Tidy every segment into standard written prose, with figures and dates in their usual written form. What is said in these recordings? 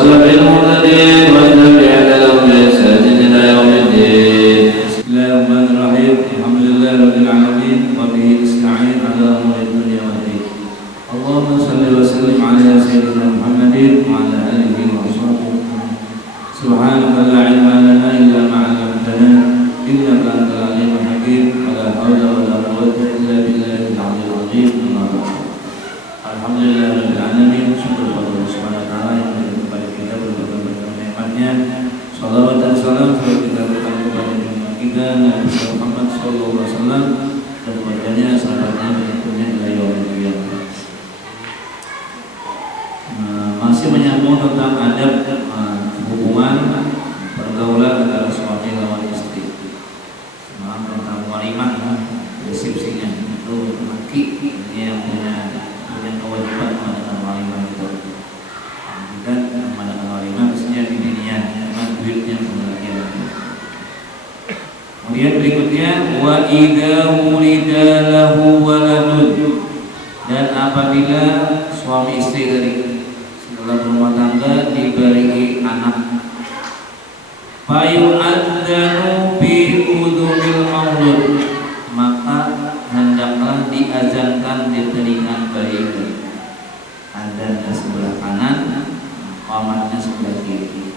وأصلح المهتدين واتبع لهم بإحسان إلى يوم الدين. بسم الله الرحمن الرحيم. الحمد لله رب العالمين وبه نستعين على أمور الدنيا والدين. اللهم صل وسلم على سيدنا محمد وعلى آله وصحبه. سبحانك لا علم لنا إلا ما علمتنا إنك أنت العليم الحكيم. ولا حول ولا قوة إلا بالله العلي العظيم. Alhamdulillah rabbil alamin. Syukur kepada Allah Subhanahu wa taala yang memberikan kepada kita berbagai nikmatnya. Shalawat dan salam kita berikan kepada junjungan kita Nabi Muhammad sallallahu alaihi wasallam dan kepadanya sahabatnya dan tentunya ila yaumil qiyamah. Masih menyambung tentang adab hubungan pergaulan antara suami lawan istri. Tentang walimah resepsinya itu laki yang punya kewajiban mengadakan walimah itu, dan mengadakan walimah mestinya diniat dengan duitnya pembagian. Kemudian berikutnya wa idza wulida lahu waladun, dan apabila suami istri dari dalam rumah tangga diberi anak, fayu'adzanu bi udhunil maulud, maka hendaklah diazankan di telinga bayi itu. Adzannya sebelah kanan, qamatnya sebelah kiri.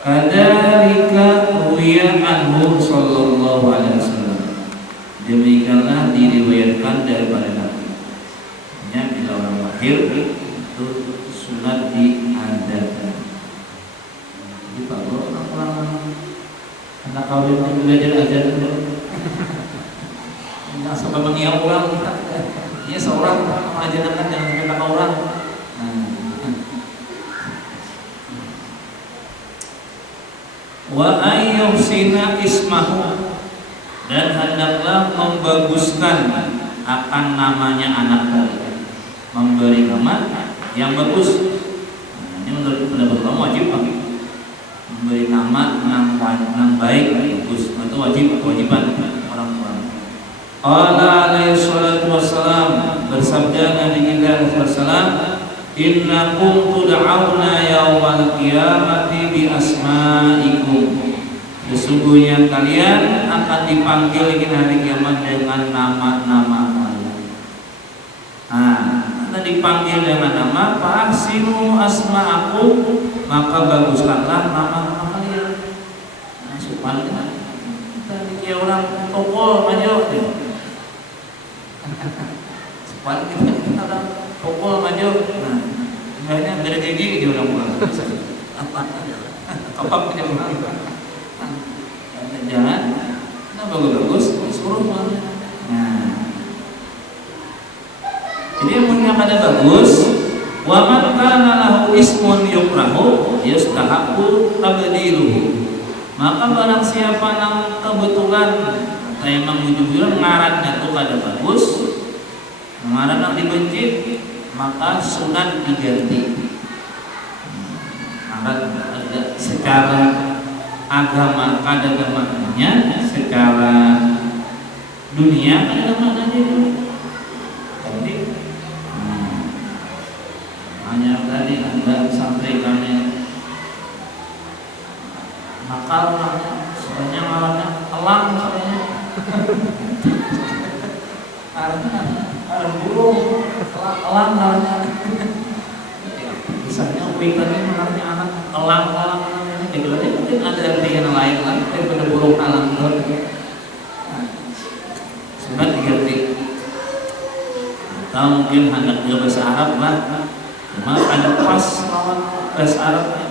Kadzalika ruwiya anhu sallallahu alaihi wasallam. Demikianlah diriwayatkan daripada Nabi. Bila orang lahir itu sunat diadzankan. Jadi kalau anak kawin itu belajar azan dulu. Yang sampai mengiang orang, ya seorang mengajarkan jangan sampai kata orang. Wa ayyusina ismahu, dan hendaklah membaguskan akan namanya anak kalian, memberi nama yang bagus. Ini menurut pendapat kamu wajib bagi memberi nama yang baik bagus, itu wajib, kewajiban orang tua. Qala alaihi salatu wassalam, bersabda Nabi kita alaihi wassalam, innakum tud'auna yaumal qiyamati bi asma'ikum, sesungguhnya kalian akan dipanggil di hari kiamat dengan nama-nama kalian. Karena dipanggil dengan nama fa'ahsinu asma'akum, maka baguskanlah nama-nama kalian. Supaya kita orang tokol maju deh. Supaya kita orang tokol maju. Enggaknya dari gigi dia orang pulang. Kapak punya orang. Jangan, bagus-bagus suruh mana. Jadi yang pada bagus. Wa man kana lahu ismun yukrahu yastahaqqu tabdiluhu, maka barang siapa yang kebetulan saya memang ngarannya itu kada bagus, ngaran yang dibenci, maka sunat diganti. Maka secara agama kada ada maknanya, secara dunia kada ada maknanya itu. Hanya tadi Anda sampaikannya nakal namanya, soalnya malamnya elang soalnya. Ada burung, elang namanya. Misalnya weekendnya menariknya anak elang namanya. Digelarnya mungkin ada artinya lain lagi daripada burung elang. Sudah diganti. Atau mungkin hendak juga bahasa Arab lah. Cuma ada pas lawan bahasa Arabnya.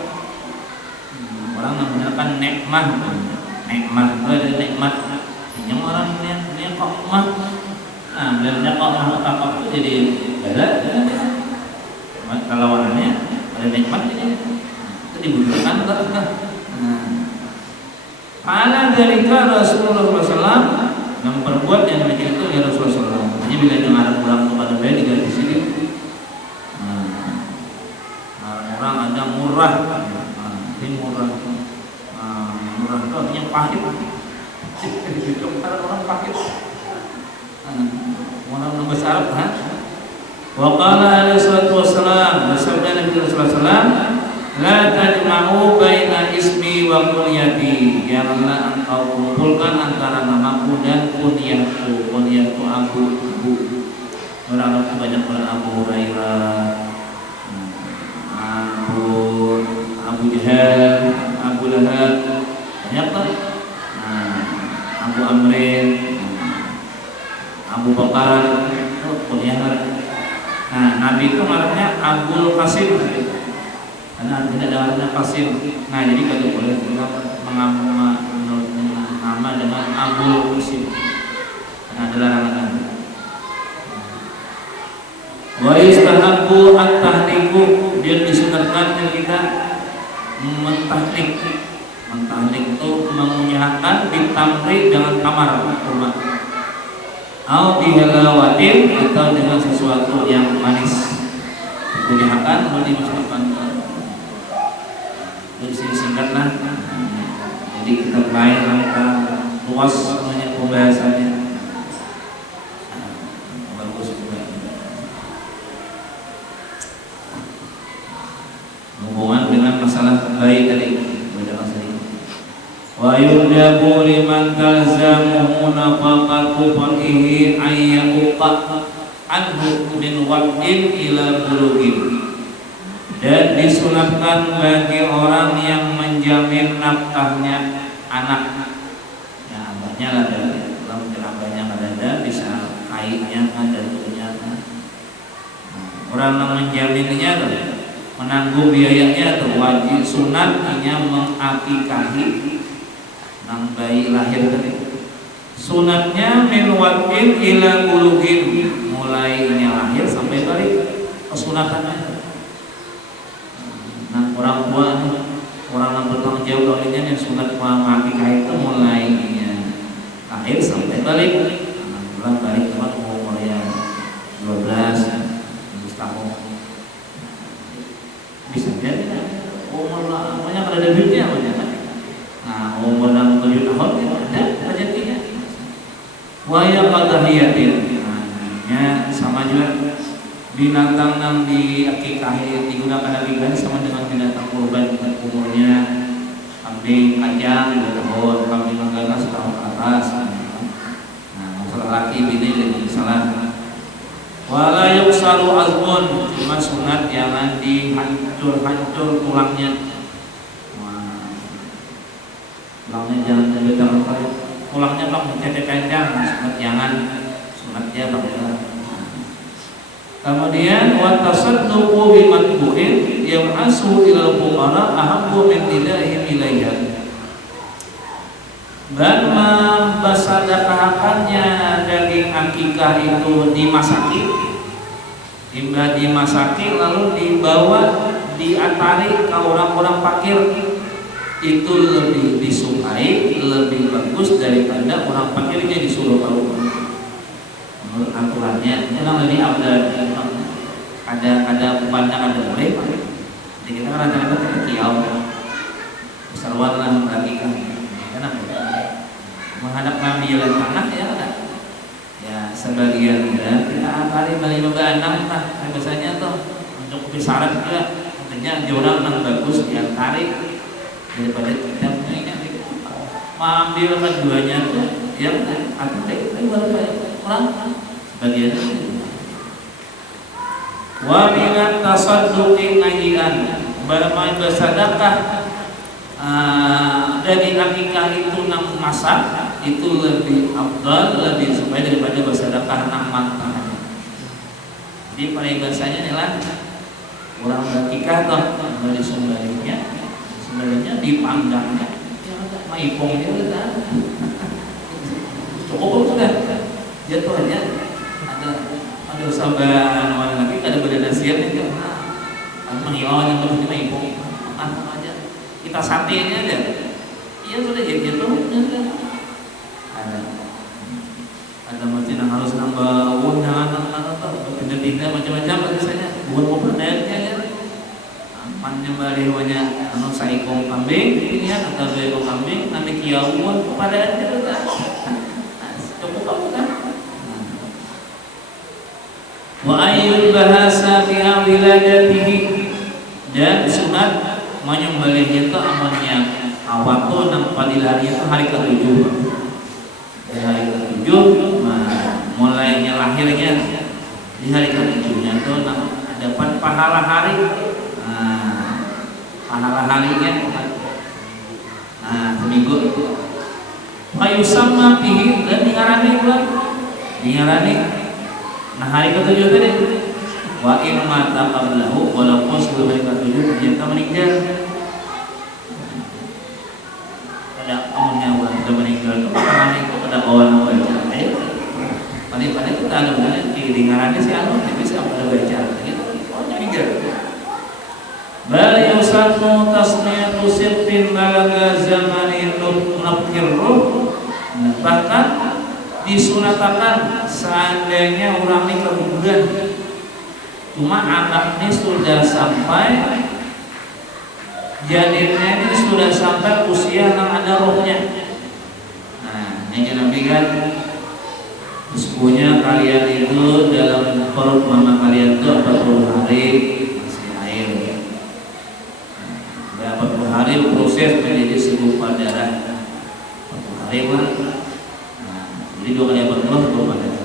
Orang menggunakan nikmah itu ada nikmat. Yang orang ini kok mah. Belarnya kok mah itu jadi beda. Kalau warnanya ada nikmat ini itu dibutuhkan kan. Ala dzalika Rasulullah SAW memperbuat yang demikian itu ya Rasulullah SAW. Jadi bila dengar orang kepada beliau diganti sini. Orang ada murah, ini murah itu artinya pahit. Itu orang pahit. Orang besar, Wa qala alaihi salatu wassalam, bersabda Nabi sallallahu alaihi wasallam, La tajma'u baina ismi wa kunyati. Janganlah engkau kumpulkan antara namaku dan kunyahku. Kunyahku Abu. Orang banyak Abu Hurairah, Abu Jahal, Abu Lahab, banyak kan? Abu Amrin, Abu Bakar, kunyah. Nabi itu marahnya Abul Qasim, karena tidak ada artinya Qasim. Jadi kalau boleh kita nama dengan Abul Qasim, karena adalah anak. Wa istahabbu at-tahniku, dia disunatkan kita mentahnik. Mentahnik itu mengunyahkan ditamri dengan kamar kurma. Au bihalawatin, atau dengan sesuatu yang manis. Dikunyahkan lalu dimasukkan. Jadi singkatlah. Jadi kita lain angka luas namanya pembahasannya. Bagus juga. Hubungan dengan masalah bayi tadi. Wa yudabu liman talzamuhu nafaqatu faqih ayyuqa anhu min waqtin ila bulughin. Dan disunatkan bagi orang yang menjamin nafkahnya anak. Ya abahnya lah, kalau mungkin abahnya nggak ada, bisa kainnya dan punya. Orang yang menjaminnya menanggung biayanya atau wajib sunatnya mengakikahi nang bayi lahir tadi. Sunatnya min waqtin ila bulughin, mulainya lahir sampai balik kesunatannya. Orang tua, orang yang bertanggung jawab lainnya yang sunat mengakikah itu mulainya lahir sampai balik. Bulan balik cuma umurnya 12 tahun. Bisa jadi umur namanya kalau ada duitnya banyak. Umur 7 tahun ada rezekinya. Wa ya qadahiyatin. Sama juga binatang yang diakikahi digunakan akikah sama dengan binatang kurban umurnya kambing kacang 2 tahun, kambing manggala setahun ke atas. Masalah laki bini lebih salah. Wala yuksaru azmun, cuma sunat jangan dihancur-hancur tulangnya. Tulangnya jangan dibetul-betul. Tulangnya bang mencetek panjang, sunat jangan. Sunatnya bang. Kemudian wa tasadduqu bi matbu'in yab'asu ila al-fuqara ahabbu min nida'ihim ilaiha. Dan membasadaqahkannya daging akikah itu dimasaki. Tiba dimasaki lalu dibawa diatari ke orang-orang fakir, itu lebih disukai, lebih bagus daripada orang fakirnya disuruh keluar. Menurut aturannya memang lebih abdal. Ada pandangan ada boleh. Jadi kita kan kadang-kadang kita kiau besarwan lah lagi kan. Kenapa? Menghadap Nabi jalan tanah ya kan? Ya sebagian ya kita kali balik enam lah. Biasanya tuh untuk besaran juga katanya jodoh yang bagus yang tarik daripada kita punya mengambil keduanya tuh yang atau orang bagian wa minat tasadduqi nahian bermain bersedekah daging akikah itu nang masak itu lebih afdal, lebih supaya daripada bersedekah nang matang. Jadi pada bahasanya adalah orang akikah toh dari sumbernya dipanggangnya maipong dia udah cukup sudah dia tuh hanya ada usaha mana lagi ada badan nasihat itu menghilang yang terus maipong aja kita satenya aja iya sudah jadi itu ada macam yang harus nambah undangan pindah-pindah macam-macam biasanya bukan komponennya ya panjang banyak anu saikong kambing pilihan atau dua ekor kambing nanti kiauan kepada itu kan cukup kamu kan wa ayyul bahasa biha wiladatihi dan sunat menyembelihnya itu amannya waktu pada hari itu hari ke-7. Di hari ke-7 mulainya lahirnya di hari ke-7-nya itu dapat pahala hari. Pahala harinya seminggu. Ayusamma bihi dan dingarani bulan dingarani. Hari ke-7 tadi wa in mata qablahu walaupun sebelum hari ke-7 ternyata meninggal. Pada umumnya orang sudah meninggal kebakaran itu pada bawaan baca. Pada kita ada benar di dingarani si anu bisa pada baca gitu. Oh meninggal. Bal yusannu tasmiyatu sittin balaga zamanin nabkirruh. Bahkan disunatakan seandainya orang ini keguguran, cuma anak ini sudah sampai janinnya ini sudah sampai usia yang ada rohnya. Ini Nabi kan sepunya kalian itu dalam perut mama kalian itu 40 hari masih air. 40 hari proses menjadi segumpal darah. 40 hari lah. Jadi 2 kali 40 segumpal darah.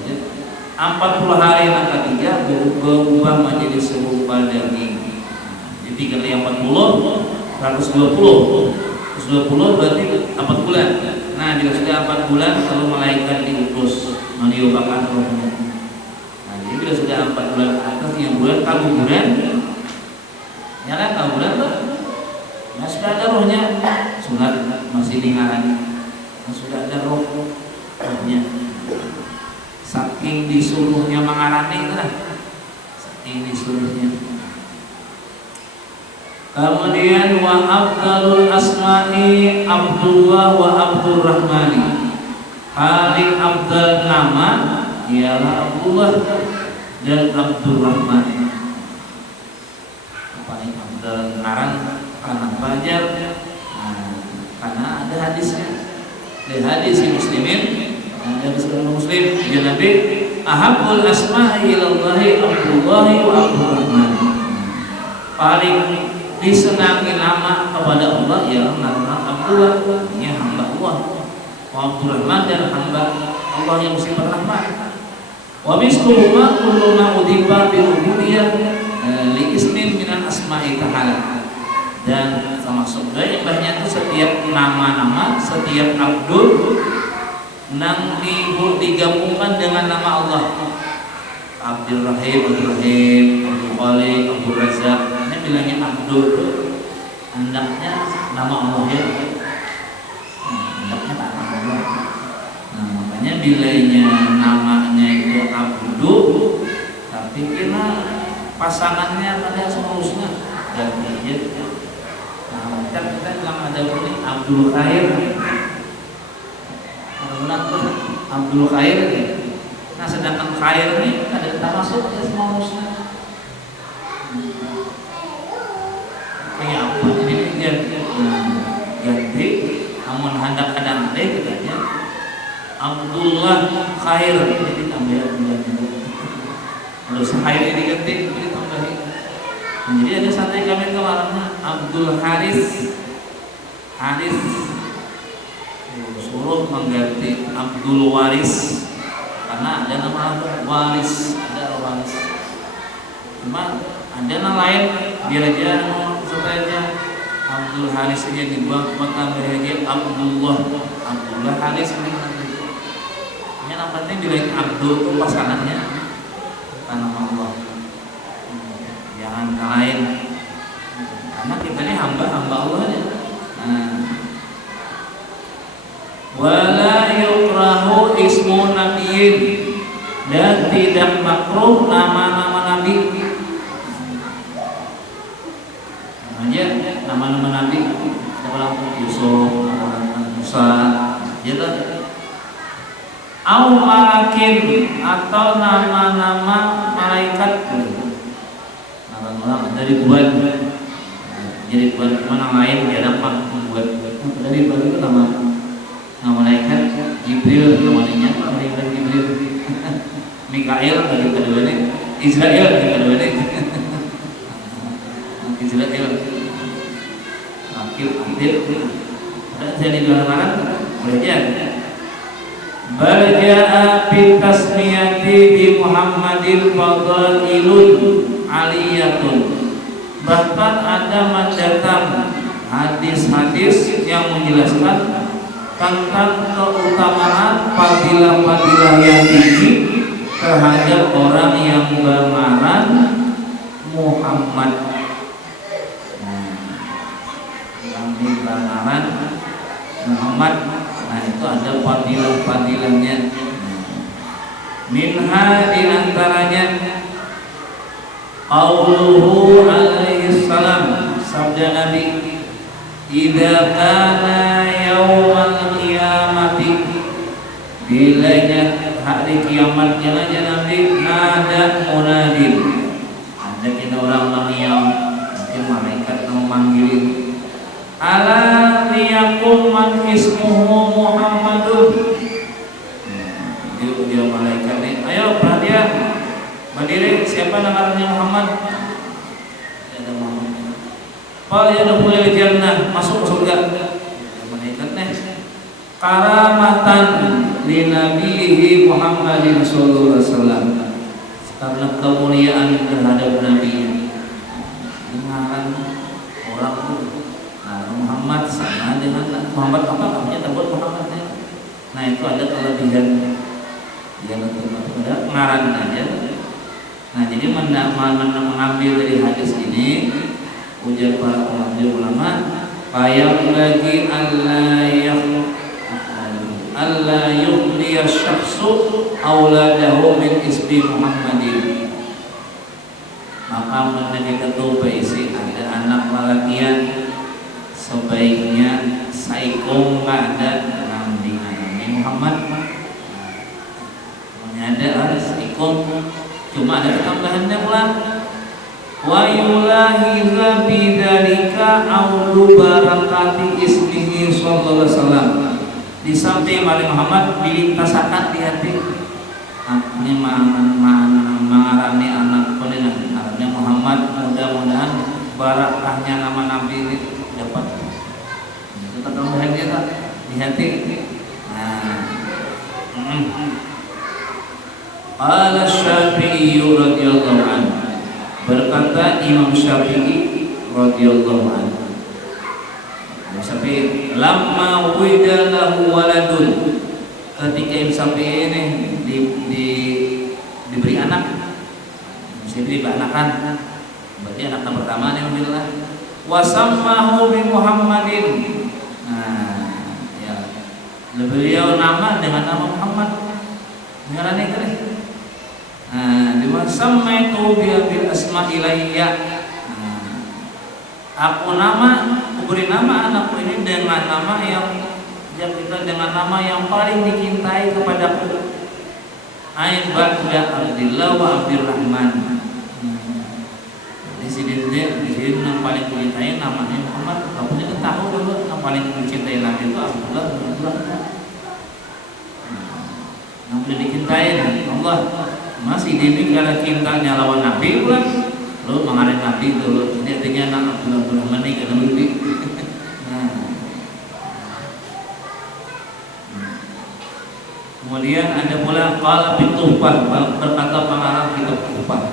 40 hari yang ketiga berubah menjadi segumpal daging. Jadi 3 kali 40 120 berarti 4 bulan. Nah jika sudah 4 bulan kalau malaikat diutus meniupkan rohnya. Jadi bila sudah 4 bulan atas yang bulan kaguguran, ya kan kaguguran tuh. Nah sudah ada rohnya, sunat masih dingarani. Nah sudah ada rohnya. Saking disuruhnya mengarani itu lah. Saking disuruhnya. Kemudian wa afdalul asma'i Abdullah wa Abdurrahmani. Paling afdal nama ialah Abdullah dan Abdurrahman. Paling afdal ngaran karena belajar. Karena ada hadisnya. Di hadis muslimin, ada seorang muslim ya Nabi, ahabbul asma'i ilallahi Abdullah wa Abdurrahman. Paling disenangi nama kepada Allah ialah nama Abdullah, ini hamba Allah, wa Abdurrahman dan hamba Allah yang bersifat rahmat. Wa misluhuma kullu ma udiba bil ubudiyyah li ismin minan asma'i ta'ala. Dan termasuk baiknya itu setiap nama-nama, setiap abdul nang digabungkan dengan nama Allah. Abdul Rahim, Abdul Khaliq, Abdul Razak. Ini bilangnya Abdul. Hendaknya nama Allah ya. Hendaknya tak nama Allah. Nah, makanya bilainya namanya itu Abdul, tapi kira pasangannya ada seharusnya ganti ya. Nah, kita bilang ada ini Abdul Khair. Abdul Khair ya. Nah sedangkan khair ini ada termasuk ya semua muslim. Kayak apa? Ini ganti. Namun hendak ada nade katanya Abdullah Khair ini ditambah Abdullah. Kalau khair ini diganti ditambahin. Nah, jadi ada santai kami kemarinnya Abdul Haris suruh mengganti Abdul Waris. Karena ada nama waris, ada waris. Cuma ada nama lain biar aja saja Abdul Haris ini dibuang tambah lagi Abdullah Haris ini nanti. Yang penting bilang Abdul itu pasangannya bukan nama Allah. Jangan lain. Karena kita ini hamba Allah ya. Wala yukrahu ismu nabiyyin, dan tidak makruh nama-nama nabi. Namanya nama-nama nabi seperti Yusuf, Musa, ya kan? Au malakin, atau nama-nama malaikat. Nama-nama dari buat. Jadi buat mana lain dia dapat membuat dari buat itu nama malaikat Jibril namanya malaikat Jibril. Mikael dari kedua ini, Israel dari kedua ini. Israel. akil akil ada jadi ngaran boleh aja. Bal jaa fi tasmiyati bi Muhammadin fadailun aliyatun. Bahkan ada mendatang hadis-hadis yang menjelaskan tentang keutamaan fadilah-fadilah yang tinggi terhadap orang yang berngaran Muhammad. Yang berngaran Muhammad, nah itu ada fadilah-fadilahnya. Minha diantaranya qauluhu alaihi salam, sabda Nabi, idza kana yaumal qiyamati, bilanya hari kiamat jalannya Nabi, ada munadin, ada kita orang mengiam, mungkin malaikat memanggil, ala liyakum man ismuhu Muhammadun. Dia malaikat nih, ayo perhatian, berdiri, siapa namanya Muhammad? Ada Muhammad. Fal yadkhulul jannah, masuk surga. Malaikat nih, karamatan li nabihi Muhammadin sallallahu alaihi wasallam, karena kemuliaan terhadap Nabi. Dengaran orang Muhammad sama dengan Muhammad apa namanya terbuat Muhammad. Nah itu ada kelebihan dia ada pengaran aja. Nah jadi mengambil dari hadis ini ujar para ulama payah lagi Allah yuhliya syakhsu auladahu min ismi Muhammadin. Maka menjadi ketua isi ada anak lalakian sebaiknya saikum ada Nabi Muhammad. Ada harus ikut, cuma ada tambahannya pula. Wa yulahiza bidzalika aulu barakati ismihi sallallahu alaihi wasallam. Di samping Nabi Muhammad dilintasakan di hati. Ini mengarani anak pendidikan artinya Muhammad, mudah-mudahan barakahnya nama Nabi ini dapat. Itu tambahannya di hati. Qala Syafi'i radhiyallahu anhu, berkata Imam Syafi'i radhiyallahu anhu, Syafi'i lamma wida lahu waladun, ketika Imam Syafi'i ini diberi anak, mesti diberi anakan, berarti anak pertama nih alhamdulillah. Wa sammahu bi Muhammadin, nah ya beliau nama dengan nama Muhammad, dengaran itu nih. Sama itu bil asma ilayya. Aku beri nama anakku ini dengan nama yang dengan nama yang paling dicintai kepadaku. Ain ba'da Abdillah wa Abdurrahman. Di sini yang paling dicintai namanya Muhammad. Kamu juga tahu dulu yang paling dicintai Nabi itu Abdullah bin Abdurrahman. Yang paling dicintai Allah. Masih dipikir cintanya lawan Nabi pula, lu mengalir Nabi dulu. Ini artinya anak Abdullah ini kena Nabi. Kemudian ada pula qala bi Tuhfah, berkata pengarang kitab Tuhfah.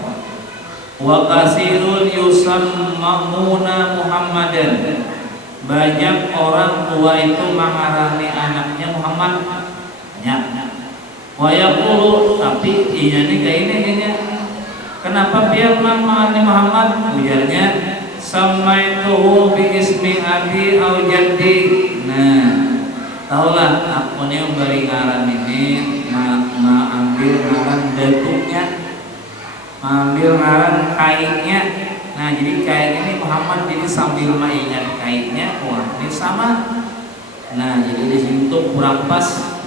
Wa kasirun yusammuna Muhammadan. Banyak orang tua itu mengarani anaknya Muhammad. Banyak. Wa yaqulu, tapi ini kayak ini. Kenapa biar namanya Muhammad? Ujarnya samaituhu bi ismi abi au jaddi. Nah, tahulah aku nih beri ngaran ini ambil ngaran datuknya, ambil ngaran kainnya. Nah, jadi kain ini Muhammad, jadi sambil mengingat kainnya, wah ini sama. Nah, jadi di situ kurang pas.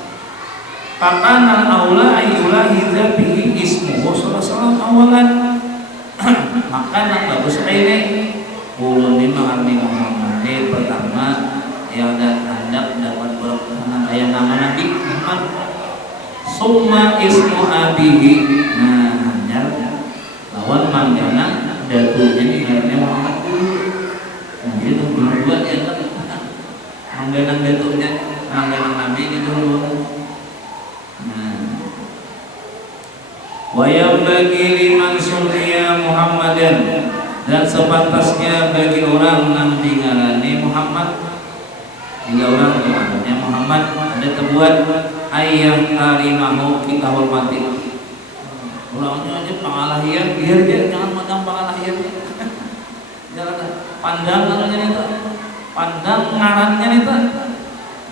Pakana aula ayula hidza bihi ismuhu sallallahu awalan. Maka yang bagus ini ulun ini mengarti Muhammad. Pertama yang ada hendak dapat berkenan ayat nama Nabi Muhammad. Summa ismu abihi. Nah, hanya lawan manggana datunya ini Muhammad. Nah, itu belum buat ya. luasnya bagi orang yang dingarani Muhammad. Bila orang namanya Muhammad ada terbuat ayah karimahu kita hormati. Orangnya aja pangalahian, biar dia jangan mandang pangalahian. Jangan pandang namanya itu, pandang ngarannya itu.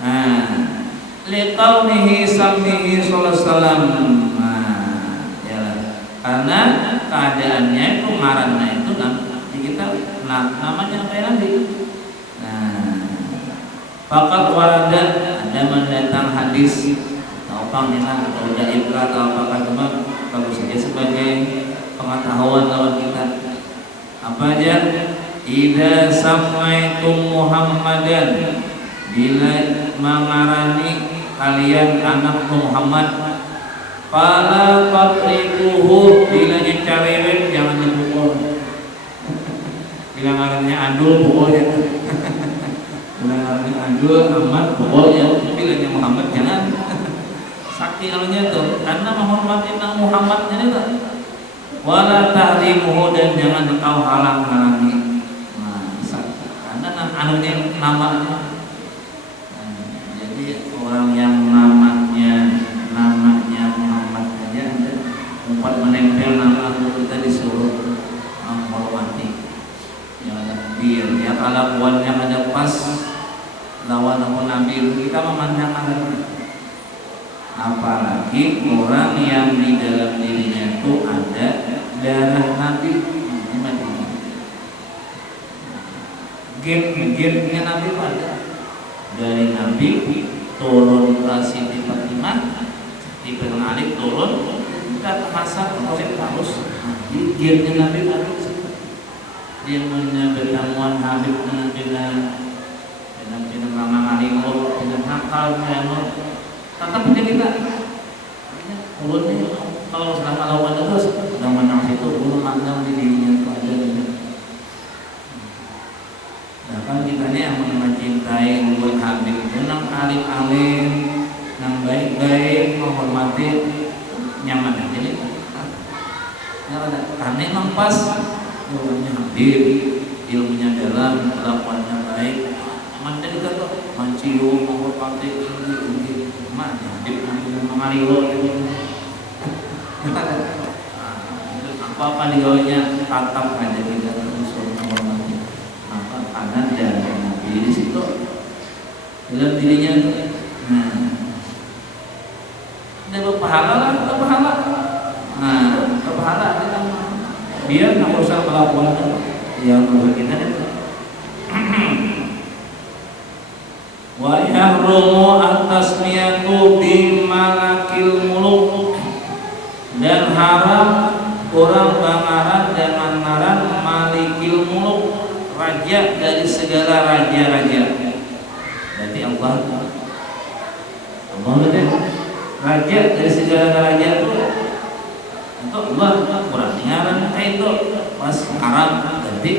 Nah, liqaulihi sammihi sallallahu alaihi wasallam. Nah, ya. Karena keadaannya itu ngarannya itu di kita namanya apa nanti. Nah, fakat warada ada mendatang hadis atau panggilan atau daibka atau apakah cuma bagus saja sebagai pengetahuan lawan kita. Apa aja? Idza samaitum Muhammadan, bila mengarani kalian anak Muhammad, fala tatriquhu, bila cerewet jangan dipukul. Bila ngarannya adul pukulnya. Bila ngarannya adul amat pukulnya. Bila Muhammad jangan. Sakti alunya tuh, karena menghormati Muhammad ini tuh. Wala tahrimuhu, dan jangan engkau halang-halangi. Nah, karena anunya namanya. Jadi orang yang namanya Muhammad aja ada tempat menempel nama kita disuruh menghormati. Jangan biar ya kalau yang ada pas lawan Nabi kita memandang agama. Apalagi orang yang di dalam dirinya itu ada darah Nabi. Ini mati. Gen-gennya Nabi pada dari Nabi turun ke Siti Fatimah, di Ali turun kita ke Hasan terus di gennya Nabi pada dia punya pertemuan Habib dengan Mama Ali dengan nakal tetap punya kita. Ulunnya kalau selama lawan terus sudah menang situ, ulun mandang di dirinya itu ada. Nah kan kita ini yang mencintai ulun Habib, yang alim-alim, yang baik-baik, menghormati, nyaman aja nih. Karena memang pas ulunnya Habib, ilmunya dalam, kelakuannya baik. Mana kita tuh mencium, menghormati ini. Mana Habib mengalilo apa digawainya tatap aja kita terus menghormati apa kanan dan Nabi di situ dalam dirinya. Nah, ada berpahala lah, berpahala. Nah, berpahala kita biar nggak usah melakukan yang kita itu. Wa yahrumu at-tasmiyatu bi malakil muluk, dan haram orang bangaran dengan ngaran malikil muluk, raja dari segala raja-raja. Berarti Allah raja dari segala raja itu Allah kurang ngaran itu pas haram berarti.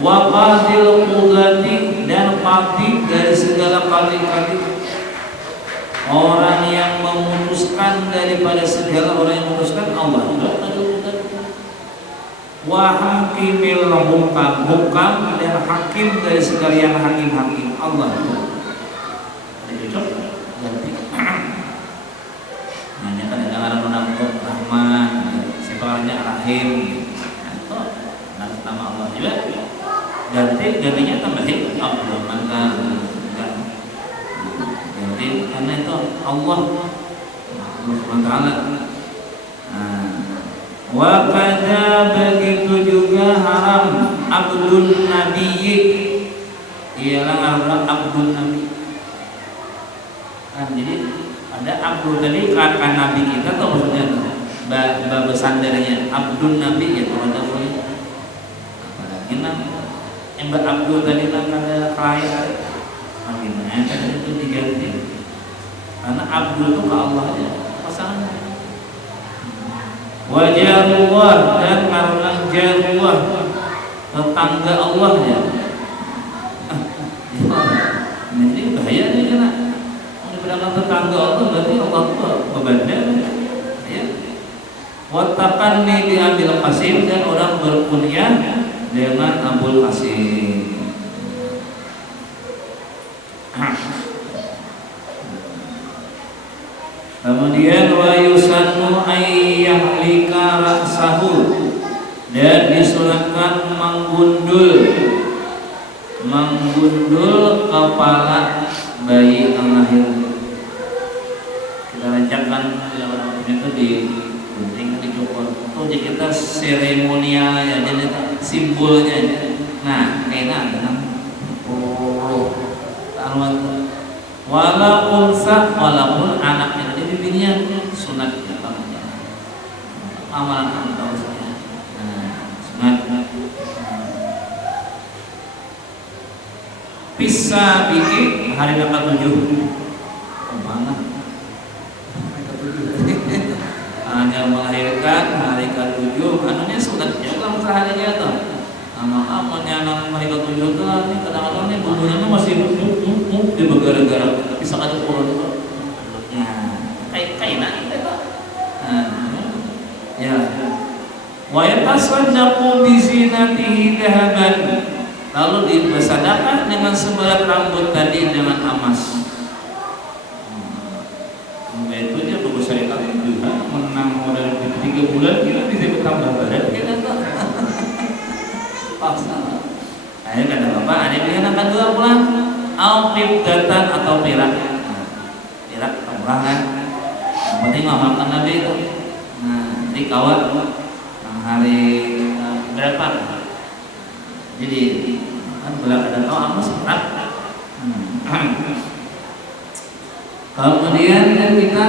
Wa qadil qudati, dan qadi dari segala qadi-qadi, orang yang memutuskan daripada segala orang yang memutuskan Allah. Wa hakimil hukam, dan hakim dari segala yang hakim Allah. Ada cocok ganti. Nah, ini kan ada orang Rahman, sebenarnya Rahim. Itu nama Allah juga. Gantinya tambahin Abdul Mantan. Ganti karena itu Allah SWT. Wa kada begitu juga haram Abdul Nabiyyi, ialah Abdul Nabi. Kan jadi ada Abdul tadi kakak Nabi kita atau maksudnya babesan darinya Abdul Nabi ya kalau ada boleh. Apalagi yang berabdul tadi ada kaya, makanya itu diganti. Karena abdul itu ke Allah aja pasangannya. Wajarullah, dan karena jarullah tetangga Allah ya. Jadi bahaya nih karena dibilang tetangga Allah berarti Allah itu bebannya ya. Watakanni bi Abil Qasim, dan orang berkunyah dengan Abul Qasim. Kemudian wa yusannu ayyahlika ra'sahu, dan disunatkan menggundul kepala bayi yang lahir. Kita rancangkan itu di gunting, dicukur. Oh, jadi kita seremonial ya, jadi simbolnya. Nah, kayaknya ada wala unsa, walaupun anaknya jadi binian, sunat ya banget. Amalan tahu saya. Sunat. Bisa bikin hari ke-7. Mana? Hanya melahirkan hari ke-7, anunya sunat juga seharinya tuh. Maka menyanang hari ke-7 itu nih kadang-kadang nih bumbunya masih di begara-gara bisa ada kurun itu. Nah, kayak itu. Ya. Wa yatasaddaqu bi zinatihi dhahaban. Lalu dibersedekah dengan seberat rambut tadi dengan emas. Itu dia bagus saya kali juga menang modal 3 bulan kita bisa bertambah badan kita tuh. Paksa. Ayo kata bapak, ada pilihan akan 2 bulan. Alqib datan atau perak. Perak murah kan. Yang penting makan Nabi itu. Nah, di kawat hari berapa? Jadi kan belak ada tahu emas perak. Kemudian kan kita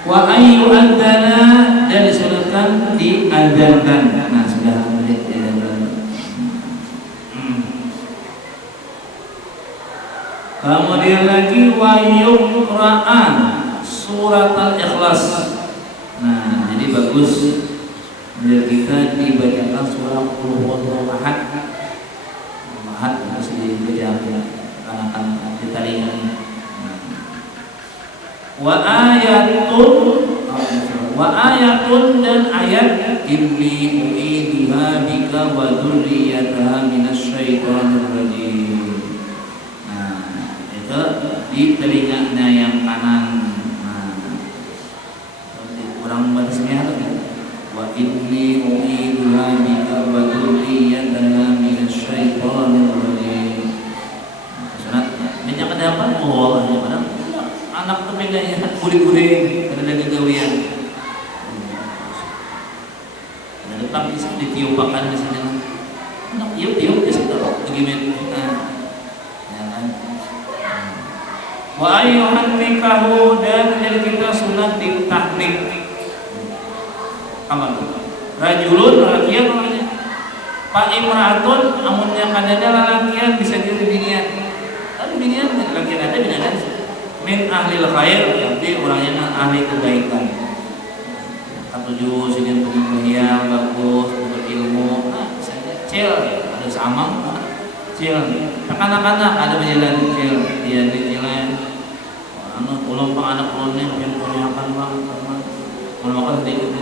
wa ayyu adzana, dan disunatkan diadzankan. Nah, sudah kemudian lagi wa yuqra'a surat al-ikhlas. Nah, jadi bagus biar kita dibacakan surah Qul huwallahu ahad. Ahad harus dibacakan karena akan ditaringan. Wa ayatun dan ayat inni u'iduha bika wa dzurriyyataha minasyaitonir rajim. Nah, itu di telinganya yang kanan. Nah, kurang batasnya atau enggak? Wa inni u'iduha bika wa dzurriyyataha minasyaitonir rajim. Sunat banyak kedapan Allah ya, padahal anak tuh bedanya guring-guring, ada gawian. Ada tetap bisa ditiupakan di sana. Anak tiup-tiup di situ begini. Ya kan? Wa ayyuhan nikahu, dan jadi kita sunat di tahnik. Apa tuh? Rajulun lalakian namanya. Pak imraatun, amunnya kadada lalakian bisa jadi binian. Tapi binian lalakian ada binian. Min ahlil khair, tapi orangnya ahli kebaikan. Ketujuh sini punya bagus, berilmu. Nah, misalnya cil, ada samang, cil. Anak-anak ada berjalan cil, dia di jalan. Anu ulung pang anak ulunnya yang punya akan bang, kalau makan sedikit.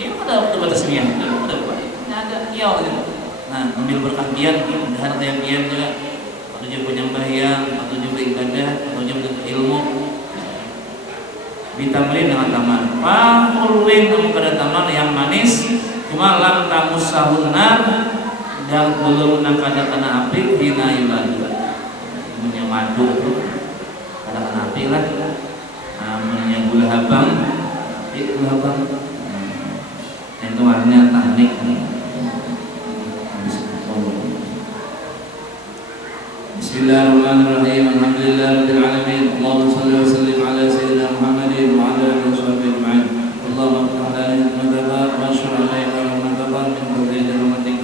Dia ada batas mian, ada apa? Ini ada kiau gitu. Nah, ambil berkah pian, ada harta yang pian juga. Tujuh penyembahyang, tujuh beribadah, tujuh ilmu. Ditambahin dengan taman. Pahulwin kamu pada taman yang manis, cuma lam tamus sahunnar, dan belum nak ada kena api hina yuladu. Punya madu itu ada kena api lah. Namanya gula habang, api gula habang. Itu warnanya tahnik. Bismillahirrahmanirrahim. Alhamdulillahirabbil alamin. Allahumma shalli wa sallim ala sayyidina Muhammadin wa ala alihi washabbihi ajma'in. Allahumma ighfir lana ma taqaddama wa shrah lana ma taqaddama min fadlika wa rahmatika